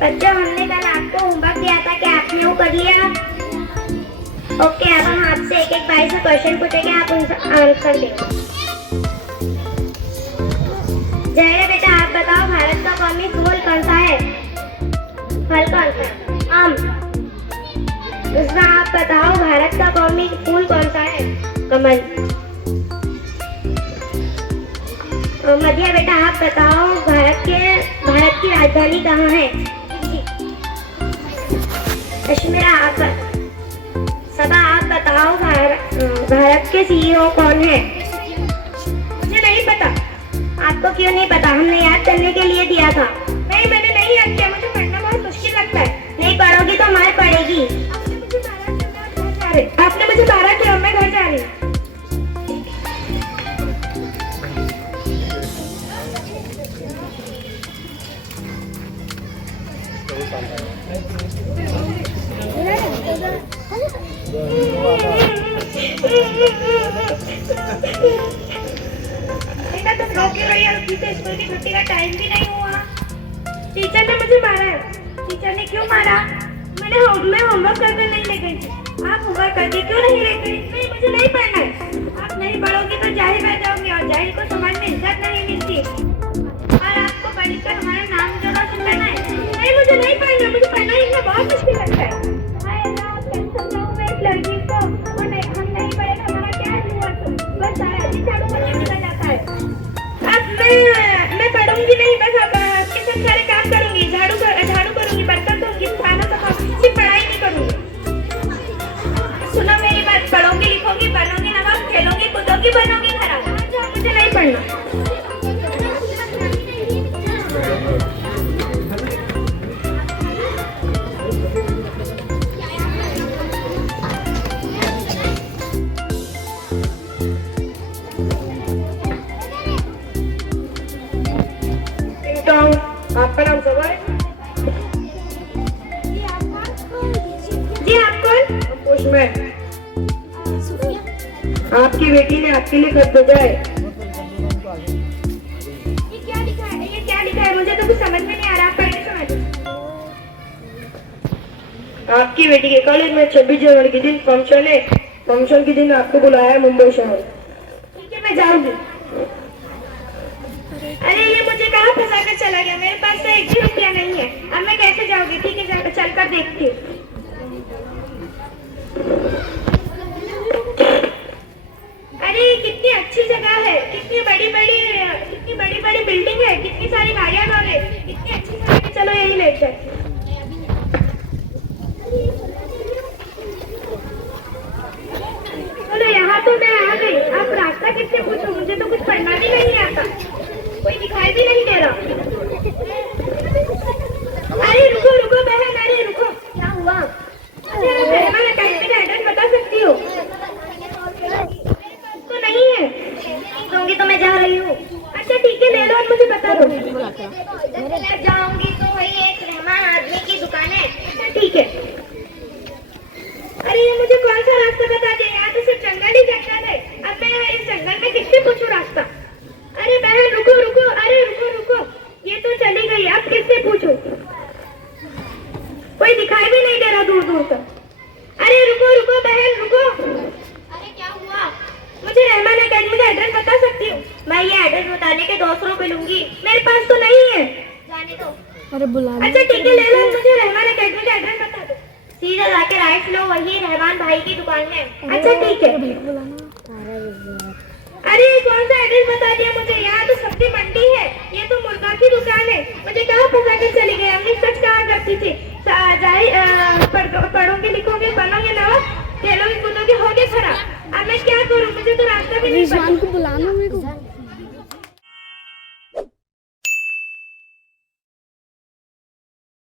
बच्चों, हमने कल आपको होमवर्क दिया था, क्या आपने वो कर लिया? ओके, अब हम आपसे एक एक बारी से क्वेश्चन पूछेंगे, आप उनका आंसर देंगे। जय बेटा, आप बताओ भारत का कौमी फूल कौन सा है? फल कौन सा है? आम। दूसरा, आप बताओ भारत का कौमी फूल कौन सा है? कमल। मध्य बेटा, आप बताओ भारत की राजधानी कहाँ है? कश्मीर। आप सबा, आप बताओ भारत के सीईओ कौन है? मुझे नहीं पता। आपको क्यों नहीं पता? हमने याद करने के लिए दिया था। नहीं, मैंने नहीं याद किया, मुझे पढ़ना बहुत मुश्किल लगता है। नहीं पढ़ोगी तो मार पड़ेगी। आपने मुझे 12 किया, मैं घर जा रही हूँ। बेटा तुम रो क्यों रही हो? अभी तो स्कूल की छुट्टी का टाइम भी नहीं हुआ। टीचर ने मुझे मारा है। टीचर ने क्यों मारा? मैं होमवर्क करने नहीं ले गई थी। आप होमवर्क करके क्यों नहीं ले गई? नहीं, मुझे नहीं पढ़ना है। आप नहीं पढ़ोगी तो जाहिल बन जाओगी और जाहिल को समाज में इज्जत नहीं मिलती। और आपको पढ़कर हमारा नाम जो रोशन करना है। नहीं, मुझे नहीं पढ़ना, मुझे पढ़ना लिखना बहुत मुश्किल लगता है। हाय अल्लाह, आप टेंशन लो मैं इस लड़की को। हम नहीं पढ़े तो हमारा क्या हुआ? बस सारा दिन झाड़ू करने निकल जाता है। अब मैं पढ़ूंगी नहीं, बस अब कितने सारे काम करूंगी, झाड़ू करूंगी, बर्तन धोऊंगी, खाना सफा, सिर्फ पढ़ाई नहीं करूंगी। सुनो मेरी बात, पढ़ोगी लिखोगी, बनोगी नवाब, खेलोगी कूदोगी, बनोगी खराब। मुझे नहीं पढ़ना। आपका नाम सब है? जी, आप कौन? पोस्टमैन। आपकी बेटी ने आपके लिए खत भेजा है। ये क्या लिखा है? ये क्या लिखा है? मुझे तो कुछ समझ में नहीं आ रहा। आप पढ़ के समझ। आपकी बेटी के कॉलेज में 26 जनवरी के दिन फंक्शन है। फंक्शन के दिन आपको बुलाया है मुंबई शहर। ठीक है, मैं जाऊंगी। अरे ये मुझे कहाँ फंसा कर चला गया? मेरे पास तो 1 भी रुपया नहीं है। अब मैं कैसे जाऊंगी? ठीक है, चल कर देखती हूँ। अरे कितनी अच्छी जगह है, कितनी बड़ी बड़ी बिल्डिंग है, कितनी सारी गाड़ियां है, कितनी अच्छी जगह है। चलो यही लेते हैं। चलो यहाँ तो मैं आ गई। अब रास्ता किससे पूछूं? मुझे तो कुछ पढ़ना भी नहीं आता, कोई दिखाई भी नहीं दे रहा। अरे रुको बहन, अरे रुको, क्या हुआ? मेहमान अकेडमी का एड्रेस बता सकती हो? तो नहीं है। दूंगी तो मैं जा रही हूँ। अच्छा ठीक है, ले लो और मुझे बता दो। जाऊंगी तो वही एक रहमान आदमी की दुकान है। अच्छा ठीक है। अरे ये मुझे कौन सा रास्ता बता दिया? यहाँ तो सिर्फ जंगल ही जंगल है। अब मैं इस जंगल में किससे पूछूं रास्ता? अरे बहन रुको, अरे रुको, ये तो चली गई। अब किससे पूछूं? कोई दिखाई भी नहीं दे रहा दूर तक। अरे रुको बहन, रुको। अरे क्या हुआ? मुझे रहमान अकेडमी का एड्रेस बता सकती हो? मैं ये एड्रेस बताने के 200 रुपए लूंगी। मेरे पास तो नहीं है। जाने दो। अरे बुला। अच्छा ठीक है, ले लो, मुझे रहमान अकेडमी का एड्रेस बता दो। सीधा जाके राइट लो, वही रहमान भाई की दुकान है। अच्छा ठीक है। अरे कौन सा एड्रेस बता दिया मुझे? यहाँ तो सब्जी मंडी है, ये तो मुर्गा की दुकान है। मुझे कहाँ फंसा कर चली गई? हमने सच कहा करती थी। पढ़ोगे लिखोगे, बनोगे नवाब, खेलोगे कूदोगे, होगे खराब। अब मैं क्या करूँ? मुझे तो रास्ता भी नहीं पता। को बुलाना मेरे को।